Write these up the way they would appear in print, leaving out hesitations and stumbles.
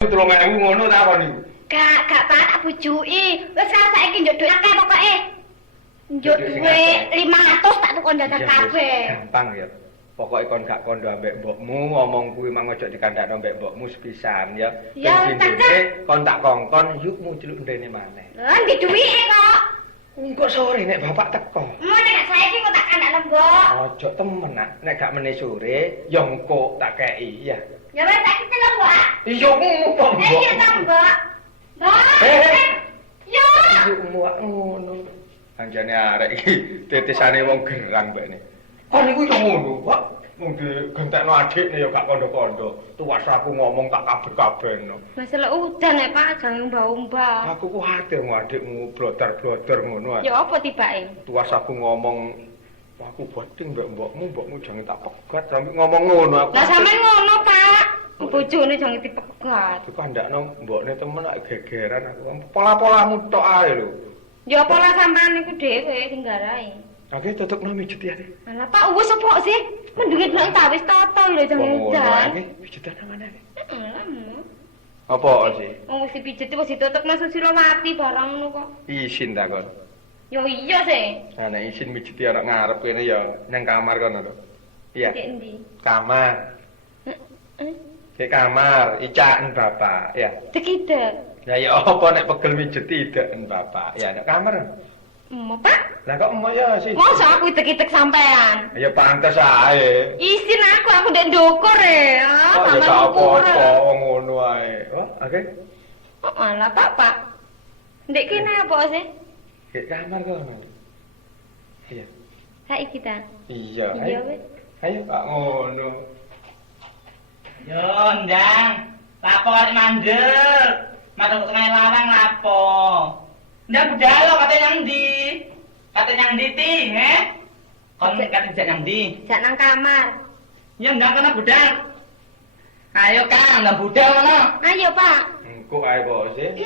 3.000 ngono ta kon niku. Gak Pak tak bujuki. Wis saiki njuk dhuwit akeh pokoke. Njuk dhuwit 500 tak tukon dadak kabeh. Gampang ya. Pokoke kon gak kondo ambek mbokmu, ngomong kuwi mang ojo dikandakno ambek mbokmu sepisan ya. Ya, Dene kon tak kongkon yuk muncul ndene maneh. Lah ndi duwike kok. Engko sore nek bapak teko. Nek saiki kok tak kandakno mbok. Ojo temen nek gak meneh sore ya engko tak kei ya. Ya wis tak celok, Mbak. Iya kok mbok. Iya ta, Mbak. Mbak. Yo. Iya muak ngono. Anjane arek iki tetisane wong gerang mbak ini. Kon niku yo ngono, Pak. Wong digentekno adikne ya gak kondo-kondo. Tuwas aku ngomong tak kabeh-kabehno. Masalah udan ya, Pak, jangan umbah-umbah. Aku kuwatir adikmu blodar-blodar ngono. Ya apa tibake? Tuwas aku ngomong aku boting mbokmu jangan tak pegat sampe ngomong ngono aku. Lah sampean ngono, Pak. Bojone jangan dipegat. Dikandakno mbokne temen lak gegeran aku. Pola-polamu tok ae lho. Ya pola sampean niku dhewe sing garahi. Oke, tutukno mijet ya. Lah Pak, wis opo sih? Mendungi nek tak wis toto lho jangan udan. Oke, pijetan nang mana iki? Apa sih? Wong wis dipijeti wis ditutupno Susilowati barang ngono kok. Isin ta kon. Ya iya sih. Nah, nek isin mijeti ana ngarep kene ya nang kamar kono lho. Iya. Cek endi? Kamar. Ke kamar, icaken bapak, ya. Dekide. Lah ya apa nek pegel mijeti ideken bapak. Ya nek kamar. Pak? Lah kok emak ya sih? Masa aku itek-itek sampean? Ya pantes ae. Isin aku ndek ndukur ya. Oh, ya gak apa-apa ngono ae. Oh, oke. Oh, malah Pak. Ndek kene apa sih? Ke kamar kono. Iya. Saiki ta. Iya. Iya wis. Ayo Pak ngono. Yo, Ndang. Lapo arek mandek. Matung tengah larang lapo. Ndang budalo kate nang ndi? Kate nang ndi ti, he? Kon kate jak nang ndi? Jak nang kamar. Ya Ndang kana budal. Ayo Kang, nang budal mana? Ayo Pak. Engko ae bos e.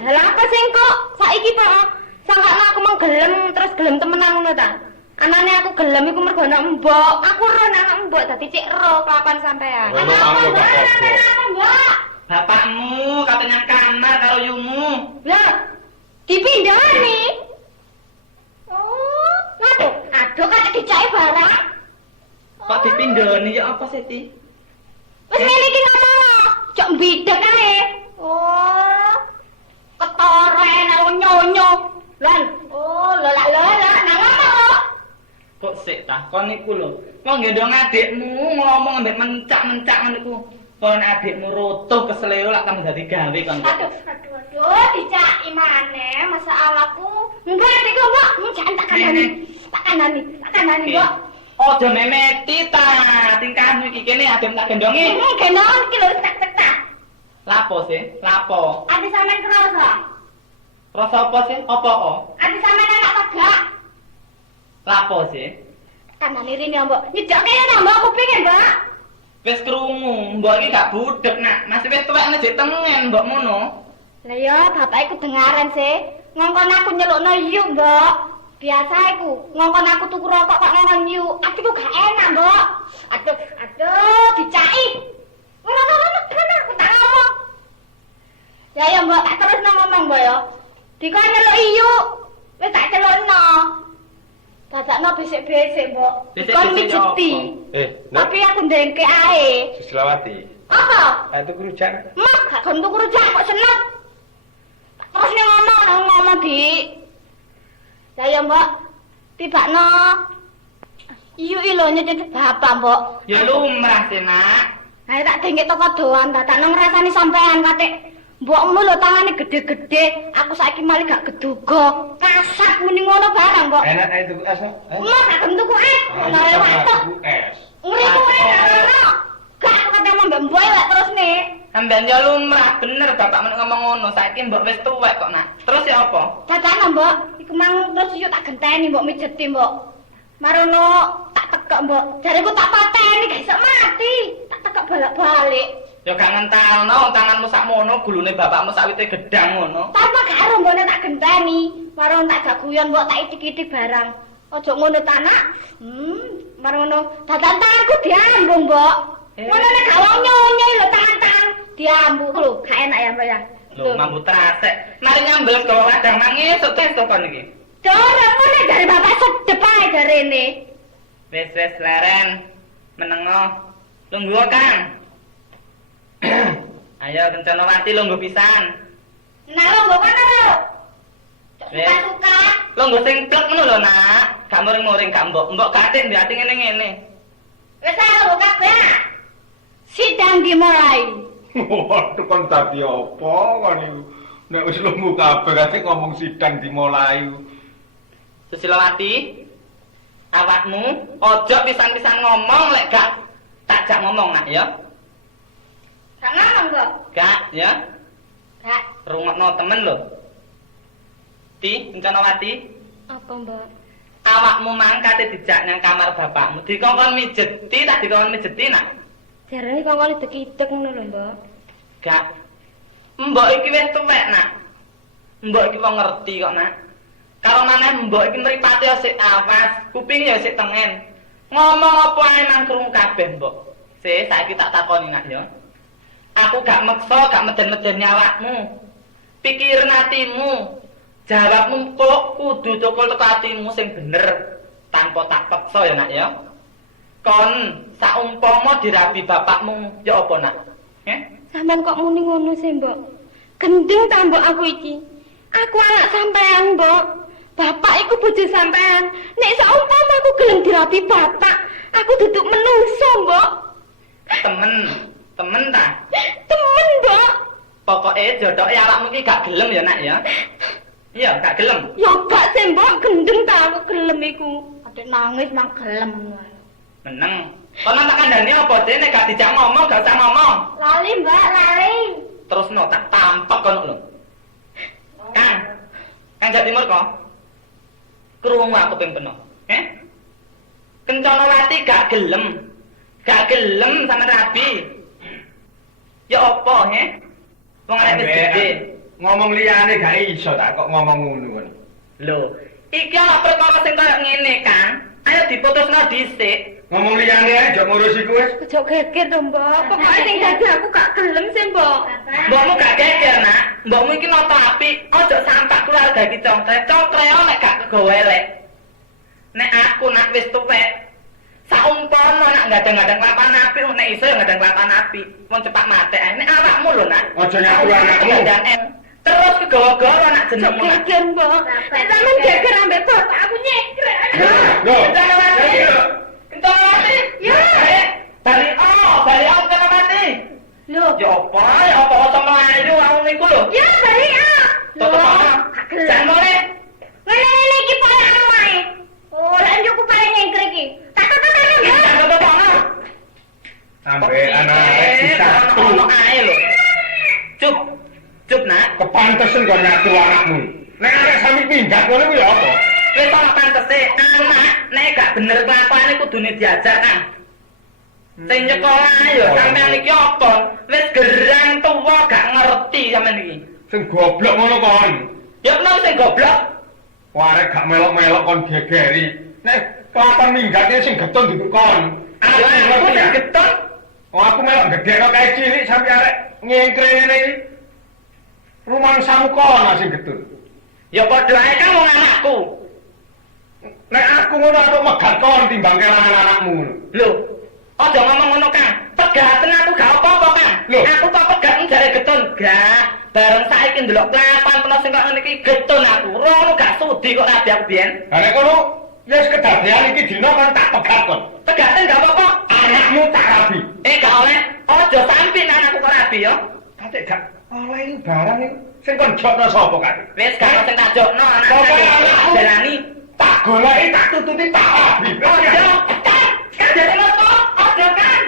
Lah apa sing kok saiki Pak? Sangkane aku mau gelem terus gelem temenan ngono ta. Anane aku gelem iku mergo anak mbok. Aku ro anak mbok dadi cek ro kelakuan sampean. Ngono aku gak apa. Mbok. Bapakmu kate nang kamar karo yumu. Lah, dipindahani. Oh, waduh, aduh kan dicake barang. Kok dipindhoni ya apa sih ti? Wis ngene iki ngomong. Cok mbidek ae. Oh. Ketoren aku nyonyo. Lan, oh, lola nang ngomong. Kok sik ta? Kon niku lho. Kok gendong adikmu ngomong ambek mencak-mencak ngono niku. Kon adikmu roto keseleo lak kamu dadi gawe kon. Aduh, dicaki maneh masalahku. Enggak adikku, Mbok. Jangan tak kandani, Mbok. Ojo memeti ta. Tingkahmu iki kene adem tak gendongi. Gendong iki lho tak. Lapo sih? Lapo? Ati sampean kerasa? Rasa apa sih? Apa kok? Ati sampean anak tegak. Lapo sih? Kandani rene, Mbok. Nyedokke ya Mbok kupinge, Mbok. Wis krungu, mbok iki gak budek nak. Masih wis tuwek nek tengen mbok mono. Lah ya, bapak iku dengaran sih. Ngongkon aku nyelukno yuk, Mbok. Biasa iku, ngongkon aku tuku rokok kok ngongkon yuk. Atiku gak enak, Mbok. Aduh, dicaki. Ora aku tak ngomong. Ya, Mbok, tak terus ngomong, Mbok ya. Dikon nyeluk yuk. Wis tak celukno. Dadakno besik-besik, Mbok. Dikon mijeti. Tapi aku ndengke ae. Susilowati. Apa? Itu kerujak. Mak, gak kon tuku rujak kok seneng. Terus ning ngomong di. Lah ya, Mbok. Tibakno. Iyo lho nyedhet bapak, Mbok. Ya lumrah sih, Nak. Ayo tak dengke toko doan, dadakno ngrasani sampean kate. Mbokmu lho tangane gede-gede, aku saiki malah gak geduga. Kasat muni ngono barang, Mbok. Enak ae tuku es no. Mak, gak gelem tuku es. Ora lewat tok. Es. Ngriku ora. Gak aku kate mbok mbok lek terus nih. Sampeyan ya lumrah bener bapak men ngomong ngono. Saiki mbok wis tuwek kok, Nak. Terus ya apa? Dadakno, Mbok. Iku mang terus yo tak genteni, Mbok mijeti, Mbok. Marono tak tekek, Mbok. Jariku tak pateni gak iso mati. Tak tekek bolak-balik. Ya gak ngentalno tanganmu sakmono, gulune bapakmu sakwite gedang ngono. Tanpa karo mbok tak genteni. Marono tak gak guyon, Mbok tak itik-itik barang. Ojo ngono ta, Nak. Marono dadan tanganku diambung, Mbok. Ngono nek gak wong nyonyoy lho tangan-tangan diambu lho, gak enak ya, Mbak ya. Lho, mambu trasek. Mari nyambel ke wadang mangi esuk tes kon iki. Ora ngene dari bapak sedep ae jarene. Wis leren. Menengo. Lungguh, Kang. Ayo Kencanawati lungguh pisan. Nah, lungguh mana lho? Wis. Suka-suka. Lungguh sing plek ngono lho, Nak. Gak muring-muring gak mbok gatik di ati ngene-ngene. Wis ae lungguh kabeh. Sidang dimulai. Waduh kon dadi apa kon iku? Nek wis lungguh kabeh kate ngomong sidang dimulai. Susilawati, awakmu ojo pisan-pisan ngomong lek gak tak ngomong Nak ya. Gak ngomong kok. Gak ya. Gak. Rungokno temen lho. Ti, Kencanawati. Apa, Mbak? Awakmu mangkate dijak nang kamar bapakmu. Dikongkon mijeti tak dikongkon mijeti Nak. Jarane kongkone dekidek ngono lho, Mbak. Gak. Mbok iki wis tuwek, Nak. Mbok iki wong ngerti kok, Nak. Karo maneh mbok iki mripate sik awas, kuping ya sik tengen. Ngomong apa ae nang krungu kabeh, Mbok. Saiki tak takoni, Nak ya. Aku gak meksa, gak meden-meden awakmu. Pikirin atimu. Jawabmu kok kudu cokol teko atimu sing bener tanpa tak peksa ya, Nak ya. Kon saumpama dirabi bapakmu, ya apa, Nak? Sampeyan kok muni ngono sih, Mbok? Gendeng ta Mbok aku iki? Aku anak sampean, Mbok. Bapak iku bojo sampean. Nek saumpama aku gelem dirabi bapak, aku duduk menungso, Mbok. Temen ta? Temen, Mbok. Pokoke jodoke awakmu iki gak gelem ya, Nak ya. Iya, gak gelem. Ya gak sih, Mbok, gendeng ta aku gelem iku. Adek nangis nang gelem. Meneng. Kono tak kandhani apa dene gak dijak ngomong, gak usah ngomong. Lali, Mbak, lali. Terusno tak tampek kono lho. Kang Jatimur kok. Krungu aku ping peno. Kencanawati gak gelem. Gak gelem sama rabi. Ya apa, Wong arek wis gede. Ngomong liyane gak iso tak kok ngomong ngono kon. Lho, iki ana perkara sing kaya ngene, Kang. Ayo diputusno dhisik. Ngomong liyane ae aja ngurus iku wis. Ojo geger to, Mbok. Pokoke sing dadi aku gak gelem sih, Mbok. Mbokmu gak geger, Nak. Mbokmu iki nata apik. Aja sampak keluarga iki congkre. Congkreo nek gak kegawe elek. Nek aku nak wis tuwek, saumpama nak gadang-gadang lapan apik, nek iso ya gadang lapan apik. Wong cepak mati ae. Nek awakmu lho, Nak. Aja ngaku anakmu. Terus kegawa-gawa nak jenengmu. Geger, Mbok. Nek sampean geger ambek bapak aku nyekrek. Lho. Kencanawati. Ya. Bali Kencanawati. Lho, Ya apa sama ayu aku niku lho. ya balik ah. Tutup apa? Jangan boleh. Ngene iki pola ae. Oh, lan yo ku paling nyengker iki. Tak. Jangan tutup apa. Sampai anak sisa ono ae lho. Cup Nak. Kepantesan kok ngatur anakmu. Nek arek sami pinggat ngono kuwi ya apa? Wis ora pantese anak nek gak bener kelakuane kudune diajar, Kang. Sing nyekolah ayo sampean iki apa? Wis gerang tuwa gak ngerti sampean iki. Sing goblok ngono kon. Ya kenapa sing goblok? Arek gak melok-melok kon gegeri. Nek kelakuan minggatnya sing getun duduk kon. Aku sing getun. Oh aku melok gedhe kok kae cilik sampe arek ngengkre ngene iki. Rumangsamu kono sing getun. Ya padha ae kan wong anakku. Nek aku ngono aku megat kon timbang kelangan anakmu ngono. Lho, aja ngomong ngono, Kang. Pegaten aku gak apa-apa, Kang. Lho. Aku kok pegat jare getun, gak. Bareng saiki ndelok kelakuan penuh sing kok ngene iki getun aku. Rono gak sudi kok rabi aku biyen. Lah nek kono wis kedadean iki dina kan tak pegat kon. Pegaten gak apa-apa. Anakmu tak rabi. Gak oleh. Aja sampe anakku kok rabi ya. Kate gak oleh iki barang iki sing kon jokno sapa kate? Wis gak ono sing tak jokno anakku. Pokoknya Jalani. Tak goleki tak tututi tak rabi. Aja. Kan jare ngono. Aja kan.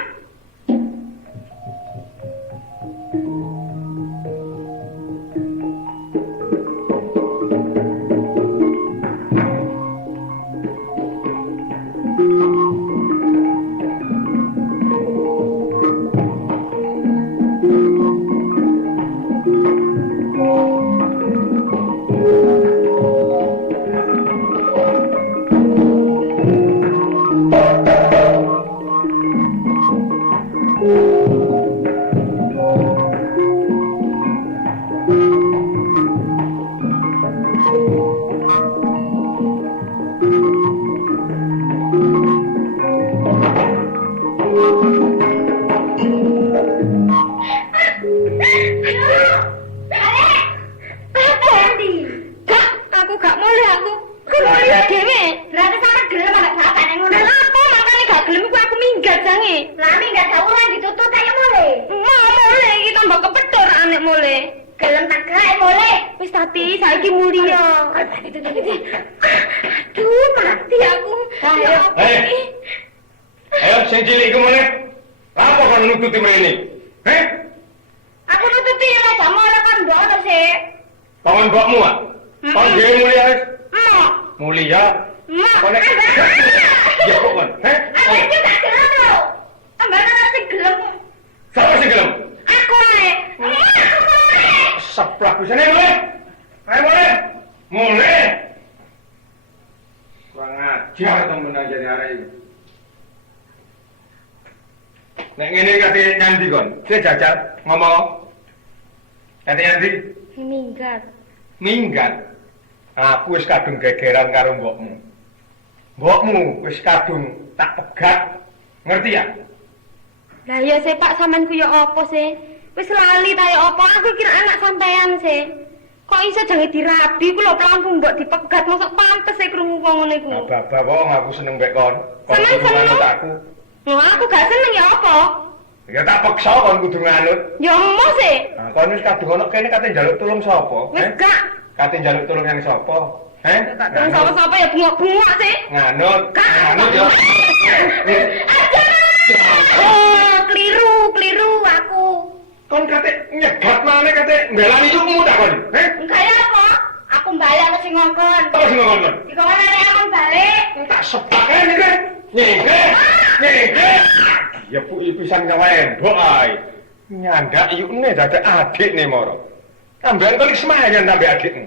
gelem tak gawe boleh. Wis Tati, saiki mulya. Aduh, mati aku. Ayo sing cilik iku meneh. Apa kon nututi mrene? Aku nututi ya jamu ora kan ndok to sik. Paman mbokmu ah. Kon dhewe mulia wis. Mulia. Kon ya kok kon. Aku tak gelem lho. Ambane sing gelem. Sapa sing gelem? Aku nek. Seplak bisane mulai. Ayo mulai. Kurang ajar temen aja nih arek iki. Nek ngene kate nyandi kon, sik jajal ngomong. Kate nyandi? Minggat. Aku wis kadung gegeran karo mbokmu. Mbokmu wis kadung tak pegat. Ngerti ya? Lah ya sih Pak, sampean ku ya apa sih? Wis lali ta ya apa? Aku kira anak sampean sih. Kok iso jange dirabi ku lho pelampung mbok dipegat, mosok pantes e krungu wong ngene ku. Babah wong aku seneng mbek kon. Seneng nganut aku. Lho aku gak seneng ya apa? Ya tak paksa kon kudu nganut. Ya emo sih. Nah, kon wis kadung ono kene kate njaluk tulung sapa? Wis gak. Kate njaluk tulung yang sapa? Tak tulung sapa-sapa ya bungok-bungok sih. Nganut. Nganut ya. Aja. Oh, keliru aku. Kon kate nyegat maneh kate mbelani yukmu tak kon? Enggak ya apa? Aku balik sing ngongkon. Apa sing ngongkon? Iku ana aku balik. Tak sepake niki. Nyengke. Ya bu pisan nyawen, mbok ae. Nyandak yukne dadak adikne moro. Ambean kok semayan tambah adikmu.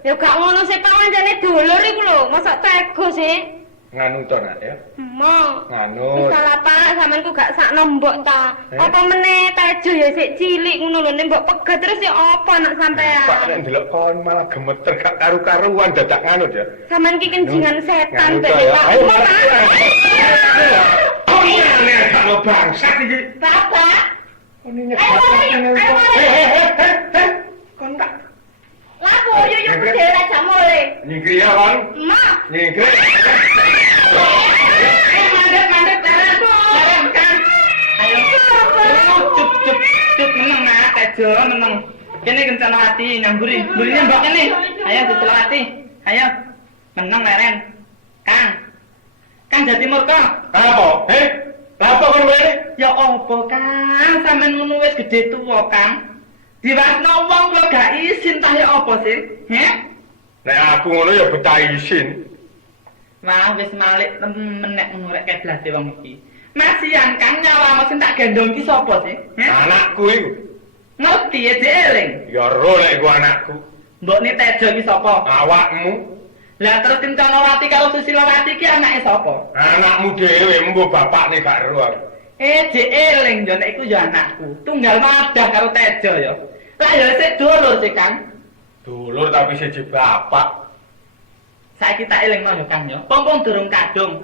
Ya gak ngono sih Pak, pancene dulur iku lho, mosok tega sih. Nganu to nak ya? Mo. Nganu. Salah Pak, sampeanku gak sakno mbok ta. Apa meneh tejo ya sik cilik ngono lho, nek mbok pegat terus ya apa anak sampean. Pak nek ndelok kon malah gemeter gak karu-karuan dadak nganut ya. Sampean ki kencingan setan Nganu to Pak. ya. Ayo oh iya nek kalau bangsat iki. Bapak. Kon nyegat. Kon tak Lapo yo dhewe ra jamole. nyingkri ya kon. Ma. Nyingkri. Mandek bareng kan. Ayo. Cup meneng nah, tejo meneng. Kene kencana hati nyamburi. Burinya mbok kene. Ayo dicelawati. Ayo. Meneng leren. Kang jadi murka. Apa? Apa kon mrene? Ya apa Kang? Sampeyan ngono wis gedhe tuwa Kang. Diwasno wong kok gak isin ta ya apa sih? Nek aku ngono ya betah isin. Wah wis malik temen nek ngono rek keblase wong iki. Masian Kang nyawa sing tak gendong ki sapa sih? Anakku iku. Ngerti ya eling. Ya ro lek iku anakku. Mbokne Tejo ki sapa? Awakmu. Lah terus Kencanawati karo Susilawati ki anake sapa? Anakmu dhewe mbuh bapakne gak ro. Eling yo nek iku ya anakku. Tunggal madah karo Tejo ya. Lah ya sik dulur sih Kang. Dulur tapi siji bapak. Saiki tak elingno yo Kang yo. Pompong durung kadung.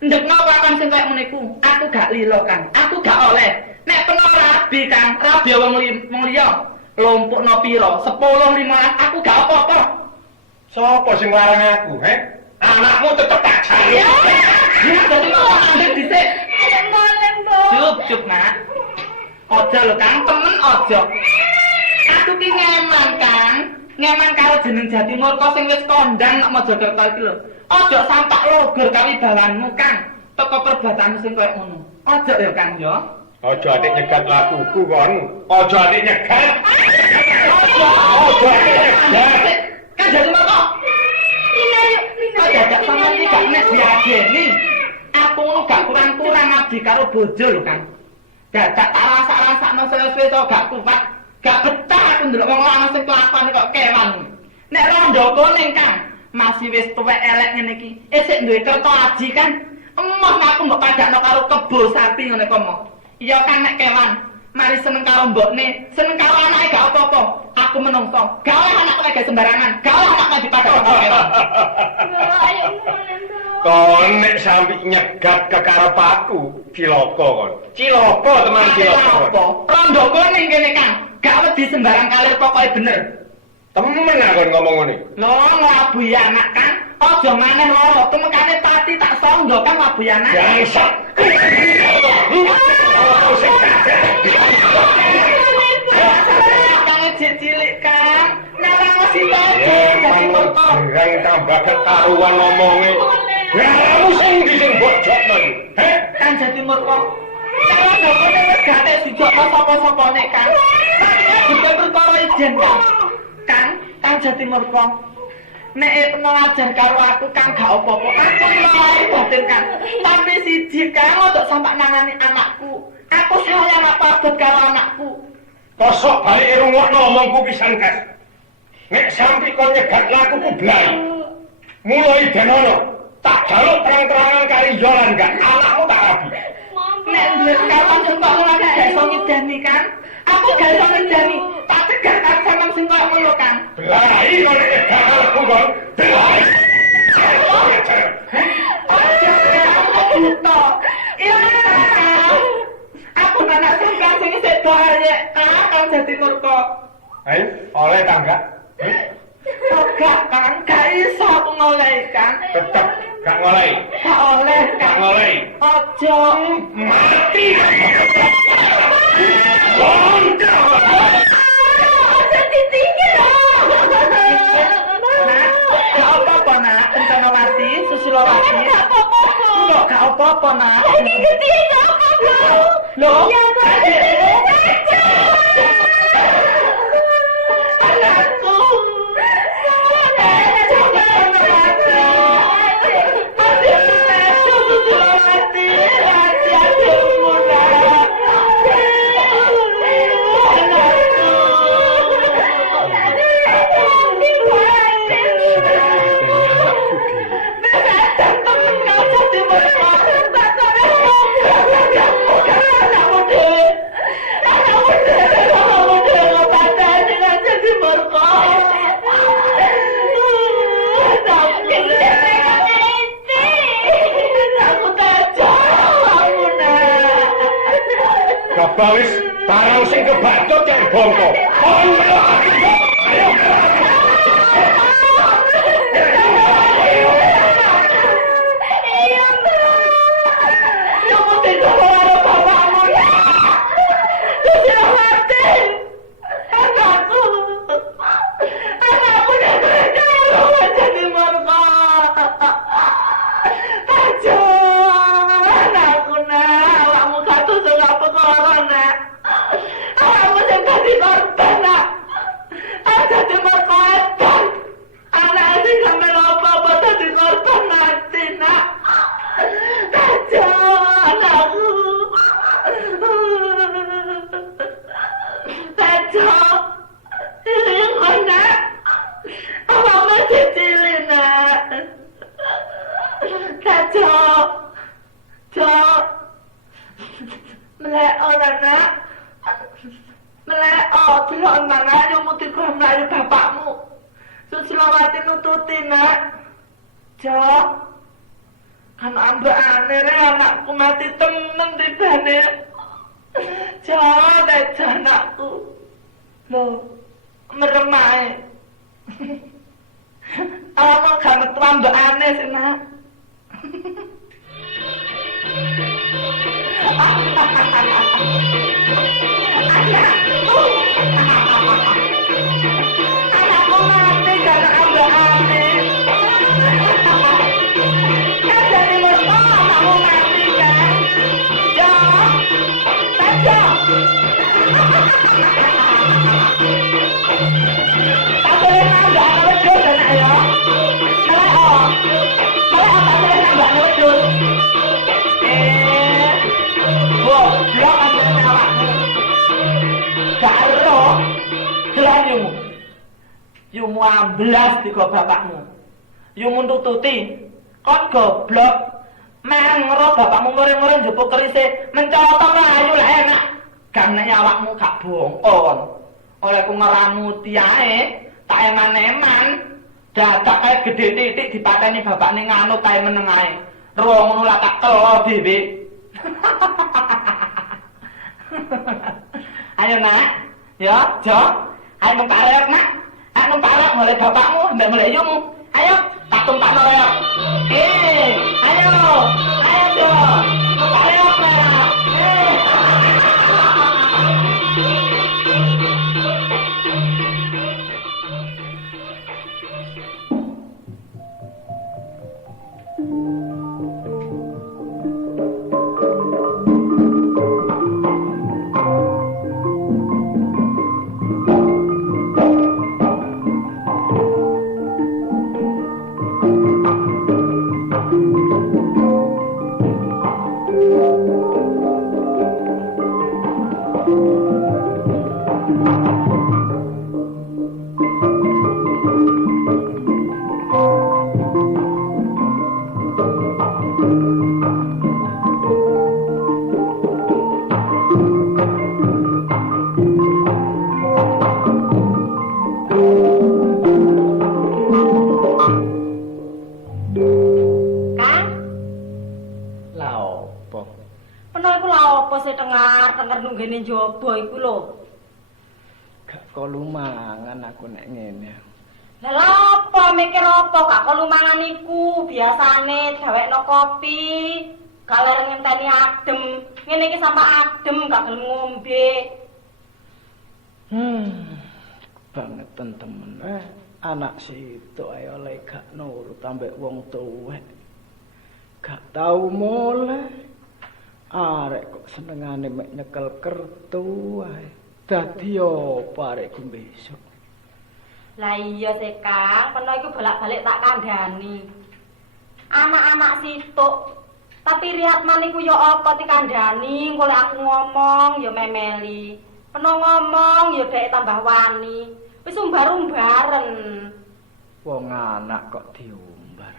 Ndek napa kan sing kaya ngene iku? Aku gak lilo Kang. Aku gak oleh. Nek peno rabi Kang, rabi wong liya. Lompokno pira? 10 15 aku gak apa-apa. Sopo sing larang aku, Anakmu tetep tak jalu. Ya, dadi kok andek dhisik. Ayo molen, Mbok. Cup, Mak. Aja lho, Kang, temen aja. Aku ki ngeman, Kang. Ngeman karo jeneng Jatimurka sing wis kondang nek Mojokerto iki lho. Aja sampak logor kawibawanmu, Kang. Teko perbuatanmu sing koyo ngono. Aja ya, Kang, ya. Aja atik nyegat lakuku kon. Aja atik nyegat. Aja atik nyegat. Kan Jatimurka. Lina. Dadak sampeyan iki gak nek diadeni. Aku ngono gak kurang-kurang abdi karo bojo lho, Kang. Dadak tak rasa-rasakno suwe-suwe to gak kuat. Gak betah aku ndelok wong lanang sing kelakuane kok kewan. Nek rondoko ning Kang, masih wis tuwek elek ngene iki. Isik duwe kerto aji kan. Emoh aku mbok padakno karo kebo sapi ngene kok mo. Iya Kang nek kewan, mari seneng karo mbokne, seneng karo anake gak apa-apa. Aku menungso. Gak oleh anak lagi sembarangan. Gak oleh anak lagi padakno karo kewan. Ayo molen, Mbok. Kon nek sampe nyegat kekarepku, cilaka kon. Cilaka teman cilaka. Apa? Rondoko ning kene Kang. Gak wedi sembarang kalir pokoke bener. Temen aku ngomong ngene. Lho nglabuhi anak kan. Aja maneh loro. Tumekane pati tak songgo kan nglabuhi anak. Ya iso. Kang masih cilik kan. Nang masih bagus dadi merko. Gerang tambah ketaruan ngomongnya. Kamu sing di sing bojokno. Heh, Kan jadi merko. Kalau dokone wis gate dijokno sapa-sapane kan. Bukan perkara ijen kan. Kan jadi merko. Nek pengajar karo aku kan gak apa-apa. Aku lali batin kan. Tapi siji kan ojo sampe nangani anakku. Aku sayang apa abot karo anakku. kosok balik rungokno omongku pisan kas. Nek sampe kon nyegat laku ku blay. Mulai denono tak jaluk terang-terangan kari yolan gak anakmu tak rabi. Nek ndek kapan kok ora gak iso ngidani kan. Aku gak iso ngidani. Tapi gak kan sampean sing kok ngono kan. Blay kon nyegat aku kon. Blay. Aku anak sampean sing sedo ae. Kan dadi murka. Ayo, oleh tangga. Gak kan, gak iso aku ngolehi kan. Tetep gak ngolehi. Gak oleh Gak kan. ngolehi. Ojo. Mati. Lontar. Jadi tinggi loh. Nak, gak apa-apa nak, Kencanawati, Susilowati. Gak apa-apa. Enggak, gak apa-apa nak. Ini gede gak apa-apa. Loh, Ya anakku. Bawis barang sing kebacut yang bongko. Kon melok. Ayo. Susilowati nututi nak. Kan ambekane re anakku mati temen tibane. Dadi anakku. Loh, meremae. Awak gak metu ambekane sih nak. Anakku mati karena ambekane. Kan dari mereka anakmu mati kan. Tak boleh nambah wedhus anak ya. Melek tak boleh nambah wedhus. Goblok anjane awakmu. Karo gelanyumu. Yumu amblas diko bapakmu. Yumu nututi. Kon goblok. Mangro bapakmu muring-muring njupuk kerise mencoto mlayu lah enak. Gane awakmu gak bongkon. Oleh ku ngeramuti ae, tak eman-eman. Dadak kae gedhe titik dipateni bapak ning nganut kae meneng ae. Ruang ngono lah tak telo dhewe. Ayo nak, ya, Jo. Ayo numpak nak. Ayo numpak mulai bapakmu mbek mulai yumu. Ayo, tak tumpakno ya. Ayo. Ayo, Jo. Numpak nak. lembene njaba iku lho. Gak kolumangan aku nek ngene. Lah apa mikir apa gak kolumangan iku biasane gawekno kopi. Gak lereng ngenteni adem. Ngene iki sampe adem gak gelem ngombe. Bangetan temen. Anak situ ayo oleh gak nurut ambek wong tuwek. Gak tau mulai. Arek kok senengane mek nyekel kertu ae. Dadi apa arekku besok? Lah iya sih Kang, peno iku bolak-balik tak kandhani. Anak-anak situk. Tapi Riyatman iku ya apa dikandhani, golek aku ngomong ya memeli. Peno ngomong ya dhek tambah wani. Wis umbar-umbaren. Wong anak kok diumbar.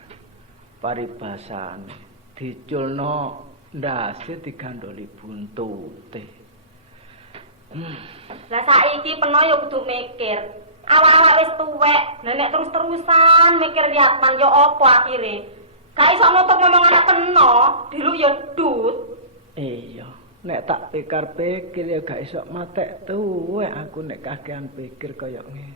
Paribasane diculno ndase digandoli buntute. Lah saiki peno ya kudu mikir. Awak-awak wis tuwek, nek terus-terusan mikir Riyatman ya apa akhire. Gak iso nutup ngomong anak kena, diluk ya dut. Iya, nek tak pikir-pikir ya gak iso matek tuwek aku nek kakean pikir kaya ngene.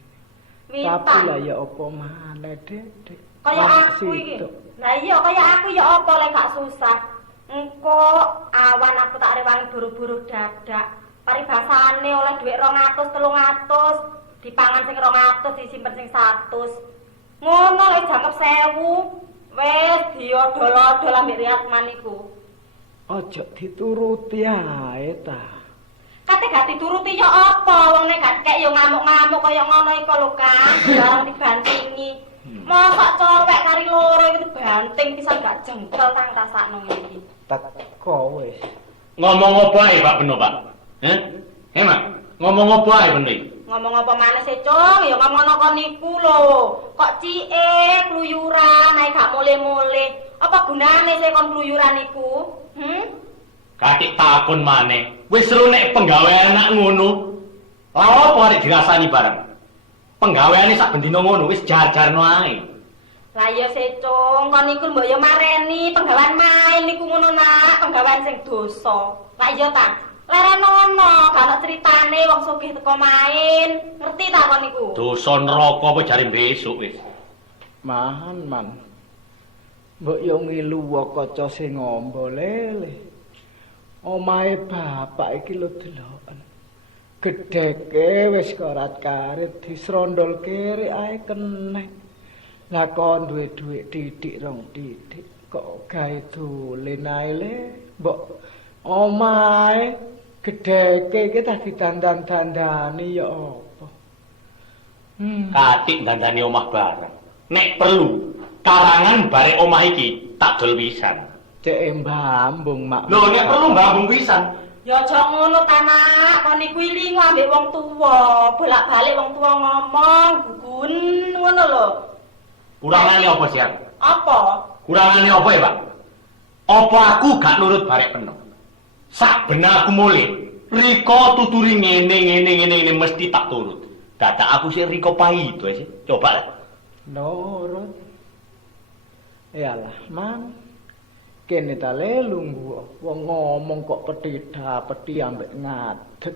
Tapi lah ya apa maneh, Dik. Kaya aku iki. Lah iya kaya aku ya apa lek gak susah. Engko awan aku tak rewangi buru-buru dadak. Paribasane oleh dhuwit 200 300. Dipangan sing 200 disimpen sing 100. Ngono lek jangkep 1000 wis diodol-odol ambek Riyatman iku. Aja dituruti ae ta. Kate gak dituruti ya apa wong nek gak kek ya ngamuk-ngamuk kaya ngono iku lho Kang, jarang dibantingi. Mosok cowek kari loro iki banting pisan gak jengkel Kang rasakno ngene iki. Teko wis. Ngomong apa ae Pak Beno, Pak? Mak, ngomong apa ae Beno? Ngomong apa maneh sih, Cung? Ya ngomongno kon niku lho. Kok cike kluyuran ae gak mule-mule. Apa gunane sih kon kluyuran iku? Katik takon maneh. Wis seru nek penggawean anak ngono. Lah apa arek dirasani bareng? Penggaweane sak bendina ngono wis jar-jarno ae. Lah ya sih, Cung, kon niku mbok ya mareni penggawean main niku ngono nak, penggawean sing dosa. Lah iya ta? Leren ono, gak ono critane wong sugih teko main. Ngerti ta kon niku? Dosa neraka apa jare besok wis. Man. Mbok yo ngilu wae kaca sing ngombo lele. Omahe bapak iki lho deloken. Gedheke wis korat karit disrondol kere ae keneh. Lah kon duwe dhuwit titik rong titik kok gawe dolen ae le. Mbok omahe gedheke iki tak didandan-dandani ya apa. Katik dandani omah bareng. Nek perlu karangan bare omah iki tak dol pisan. Cek mbambung mak. Lho nek perlu mbambung pisan. Ya aja ngono ta, Nak. Kon iku ilingu ambek wong tuwa. Bolak-balik wong tuwa ngomong, gugun ngono lho. Kurangane apa sih? Apa? Kurangane apa ya, Pak? Apa aku gak nurut barek penuh? Saben aku mulih, Riko tuturi ngene mesti tak turut. Dadak aku sih Riko pahit wae sih. Coba. Nurut. Yalah, Man. Kene ta le lungguh. Wong ngomong kok peti ambek ngadeg.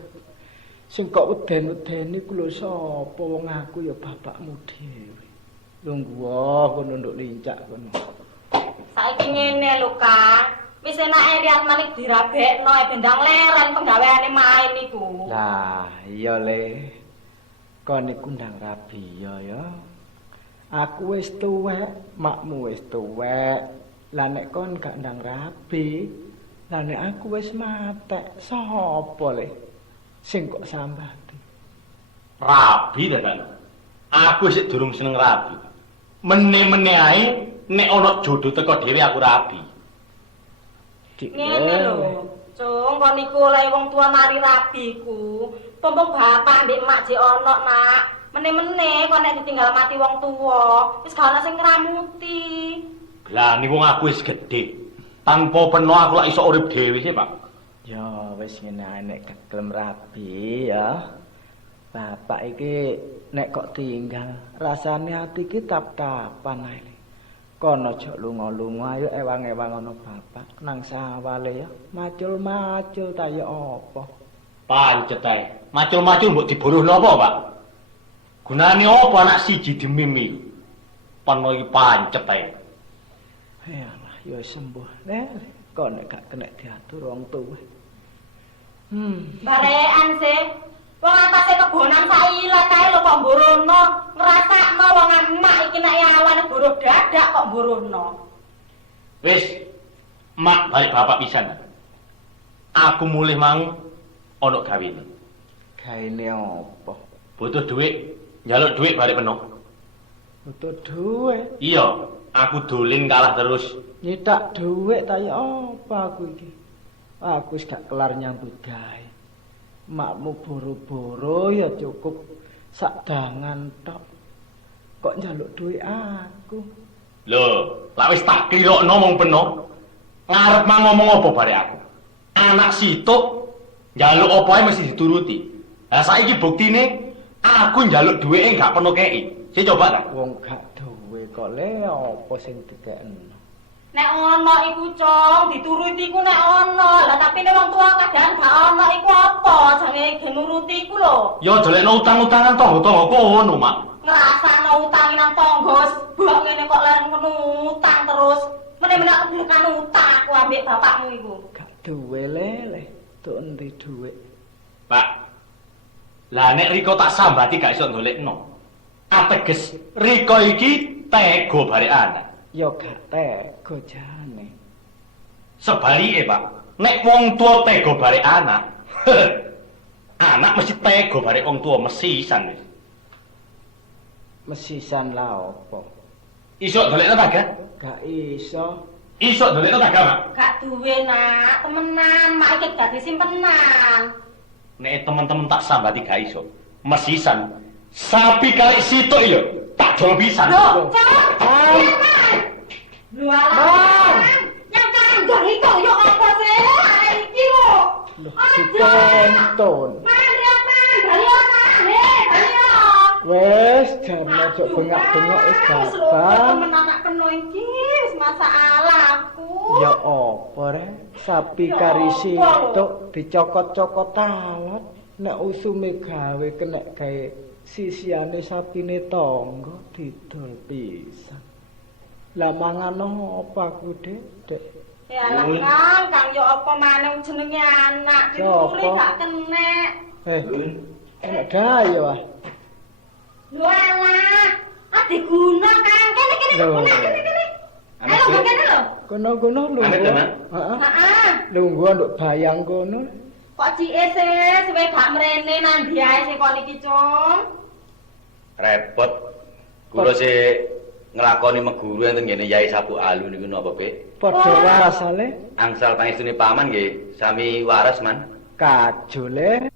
Sing kok weden-wedeni ku lho sapa? Wong aku ya bapakmu dhewe. Lungguh kono nduk lincak kono. Saiki ngene lho, Kang. Wis enake Riyatman iki dirabekno bendang leren penggaweane main iku. Lah, iya le. Kon iku ndang rabi ya. Aku wis tuwek, makmu wis tuwek. Lah nek kon gak ndang rabi, lah nek aku wis matek, sapa le sing kok sambati? Rabi ta kan? Aku sik durung seneng rabi. Mene-mene ae nek ana jodoh teko dhewe aku rabi. Ngene lho, Cung, kon niku oleh wong tua mari rabi ku. Pompong bapak mbek mak jek ana, Nak. Mene-mene kon nek ditinggal mati wong tua, wis gak ana sing ngramuti. Lah niku wong aku wis gedhe. Tanpa peno aku lak iso urip dhewe sih, Pak. Ya wis ngene ae nek gelem rabi ya. Bapak iki nek kok tinggal, rasane ati iki tap-tapan ae. Kono aja lunga-lunga ayo ewang-ewang ana bapak nang sawale ya. Macul-macul ta ya apa. Pancet ae. Macul-macul mbok diburuh napa, Pak? Gunane apa anak siji dimimi? Peno iki pancet ae. Yalah, ya sembuh. Kok nek gak kena diatur wong tuwa. Barekan sih. Wong atase kebonan sailat kae lho kok mborono, ngrasakno wong emak iki nek awane boroh dadak kok mborono. Wis, mak balik bapak pisan. Aku mulih mang ana gawene. Gaene apa? Butuh duit, njaluk duit balik penuh. Butuh duit. Iya, aku dolen kalah terus. Nyitak duit ta ya apa aku iki? Aku wis gak kelar nyambut gawe. Makmu boro-boro ya cukup sak dangan tok. Kok njaluk duit aku? Lho, lak wis tak kirokno mung penuh. Ngarep mang ngomong apa bare aku? Anak situk njaluk apa ae mesti dituruti. Lah saiki buktine aku njaluk duwike gak penuh kei. Sik coba ta. Wong gak duwe kok le apa sing dikekno. Nek ono iku, Cong, dituruti iku nek ono. Lah tapi nek wong tuwa kadang gak ono iku apa? Jange genuruti iku lho. Ya dolekno utang-utangan tangga-tangga kono, Mak. Ngrasakno utang nang tangga, bok ngene kok leren ngono utang terus. Meneh-meneh kebukan utang aku ambek bapakmu iku. Gak duwe le. Tuk endi duit? Pak. Lah nek Riko tak sambati gak iso ndolekno. Ateges Riko iki tega bare anak. Ya gak tega jane. Sebalike, Pak. Nek wong tua tega bare anak, anak mesti tega bare wong tua mesisan wis. Mesisan lah apa? Iso dolekno ta, Gak? Gak iso. Iso dolekno ta, Mak? Gak duwe nak, temenan, mak iki dadi simpenan. Nek temen-temen tak sambati gak iso. Mesisan. Sapi kali situk ya tak dol pisan. Loh, Cong. Lho alah. Yang kandang itu yo apa sih? Iki lho. Loh, ditonton. Bali apa? Wes, jan ojo bengak-bengok wis gampang. Temen anak kena iki wis masalah aku. Ya apa rek? Sapi kari situk dicokot-cokot alat. Nek usume gawe kena gawe sisiane sapine tangga didol pisan. Lah mangan apa aku, Dek? Ya lah Kang, yo apa maneh jenenge anak dituri gak kenek. Enak dayo ah. Lho alah, diguna Kang, kene guna kene. Ayo kene lho. Kono-kono lho. Heeh. Lungguh nduk bayang kono. Kok cike sih suwe gak mrene nang ndi ae sing kon iki, Cung? Repot. Kula sih nglakoni meguru enten ngene Yai Sapu Alu niku napa, Pik? Padha wasale Angsal pangestune paman nggih sami waras, Man. kajole.